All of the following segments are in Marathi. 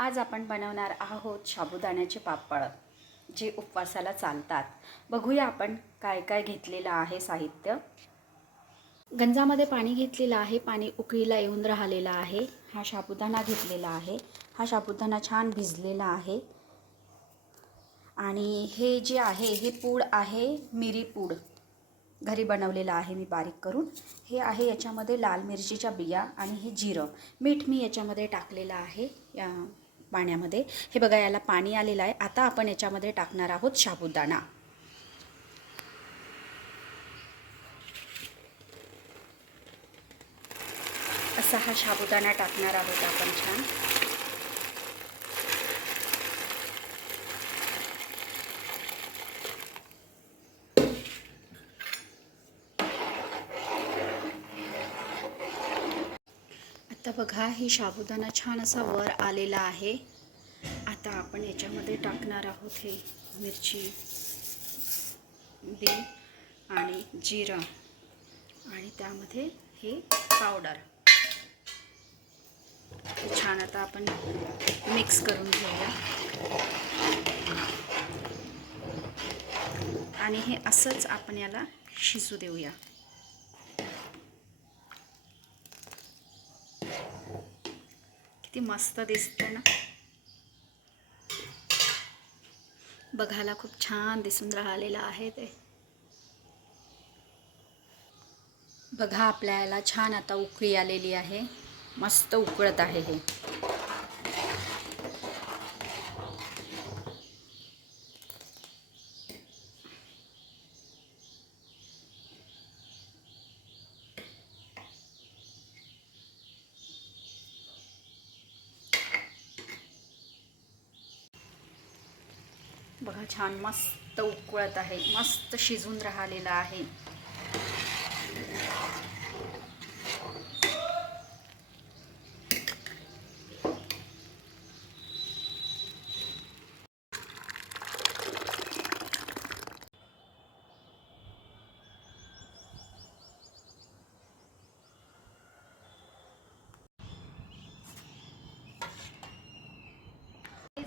आज आपण बनवणार आहोत साबुदाण्याचे पापड जे उपवासाला चालतात। बघूया आपण काय काय घेतलेलं आहे साहित्य। गंजामध्ये पाणी घेतलेलं आहे, पाणी उकळीला येऊन राहिलेलं आहे। हा साबुदाणा घेतलेला आहे, हा साबुदाणा छान भिजलेला आहे। आणि हे जे आहे हे पूड आहे, मिरी पूड घरी बनवलेला आहे मी बारीक करून। हे आहे याच्यामध्ये लाल मिरचीच्या बिया आणि हे जिरं, मीठ मी याच्यामध्ये टाकलेलं आहे या पाण्यामध्ये। हे बघा याला पाणी आलेलं आहे। आता आपण याच्यामध्ये टाकणार आहोत साबुदाणा। असा हा साबुदाणा टाकणार आहोत आपण छान। आता बघा ही साबुदाणा छान असा वर आलेला आहे। आता आपण याच्यामध्ये टाकणार आहोत हे मिरची बी आणि जिरं आणि त्यामध्ये हे पावडर। छान आता आपण मिक्स करून घेऊया आणि हे असंच आपण याला शिजू देऊया। किती मस्त दिसते ना, बघायला खूप छान दिसून राहिलेलं आहे ते। बघा आपल्याला छान आता उकळी आलेली आहे, मस्त उकळत आहे हे। बघा छान मस्त उकळत आहे, मस्त शिजून राहिलेलं आहे।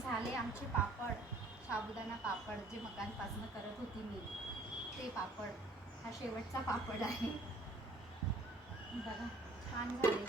झाले आमचे पापड, साबुदाणा पापड जे मकांपासून करत होती मी ते पापड। हा शेवटचा पापड आहे, बघा छान झाले।